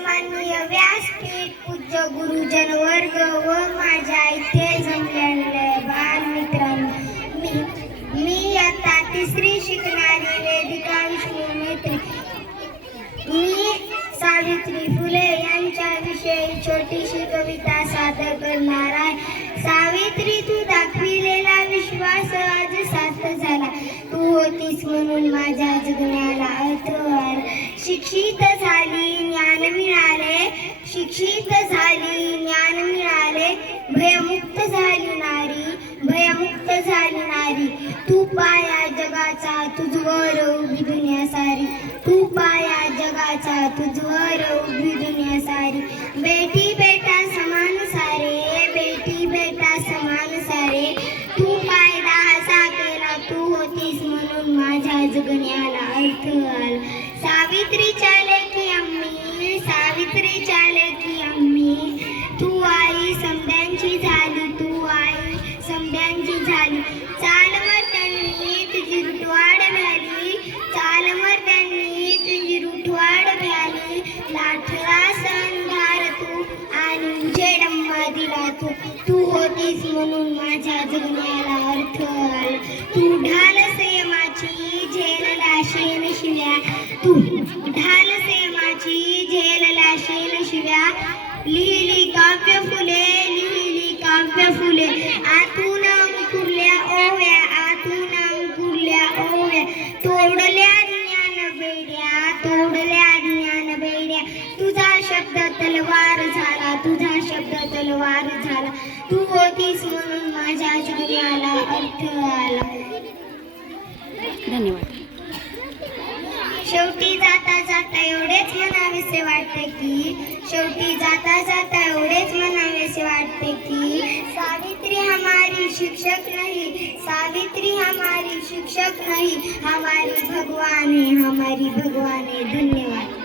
सन्माननीय व्यासपीठ पूज्य गुरुजन वर्ग व माझ्या इथे जमलेले बालमित्रांनो मी मी आता तिसरी शिकणारी वेदिका विष्णू मित्र. मी सावित्री फुले यांच्याविषयी छोटीशी कविता सादर करणार आहे. सावित्री तू दाखविलेला विश्वास आज सार्थ झाला. तू होतीस म्हणून माझ्या जगण्याला अर्थ शिक्षित झाली ज्ञान मिळाले. शिक्षित झाली ज्ञान मिळाले. भयमुक्त झाली नारी भयमुक्त झाली नारी. तू पाया जगाचा तुझवर उभी दुनिया सारी तू पाया जगाचा तुझवर उभी होतीस म्हणून माझ्या जगण्याला अर्थ आला. सावित्रीच्या लेखी आम्ही सावित्रीच्या लेखी आम्ही. तू आई समद्यांची झाली तू आई समद्यांची झाली. चाल त्यांनी तुझी रुटवाड भ्याली चाल त्यांनी तुझी रुटवाड भ्याली लाठला संधार तू आणि उजेडम्मा दिला तू. तू होतीस म्हणून माझ्या जगण्याला अर्थ आल. तू ढाल तू ढाल सेमाची झेलला शेन शिव्या. लिहिली काव्य फुले लिहिली काव्य फुले. आतून अंकुरल्या ओव्या आतून अंकुरल्या ओव्या. तोडल्या ज्ञान बेड्या तोडल्या ज्ञान बेड्या. तुझा शब्द तलवार झाला तुझा शब्द तलवार झाला. तू होतीस म्हणून माझ्या जीवनाला अर्थ आला. धन्यवाद. म्हणावेसे वाटते की शेवटी जाता जाता एवढेच म्हणावेसे वाटते की सावित्री हमारी शिक्षक नहीं सावित्री हमारी शिक्षक नहीं हमारी भगवान है हमारी भगवान है धन्यवाद.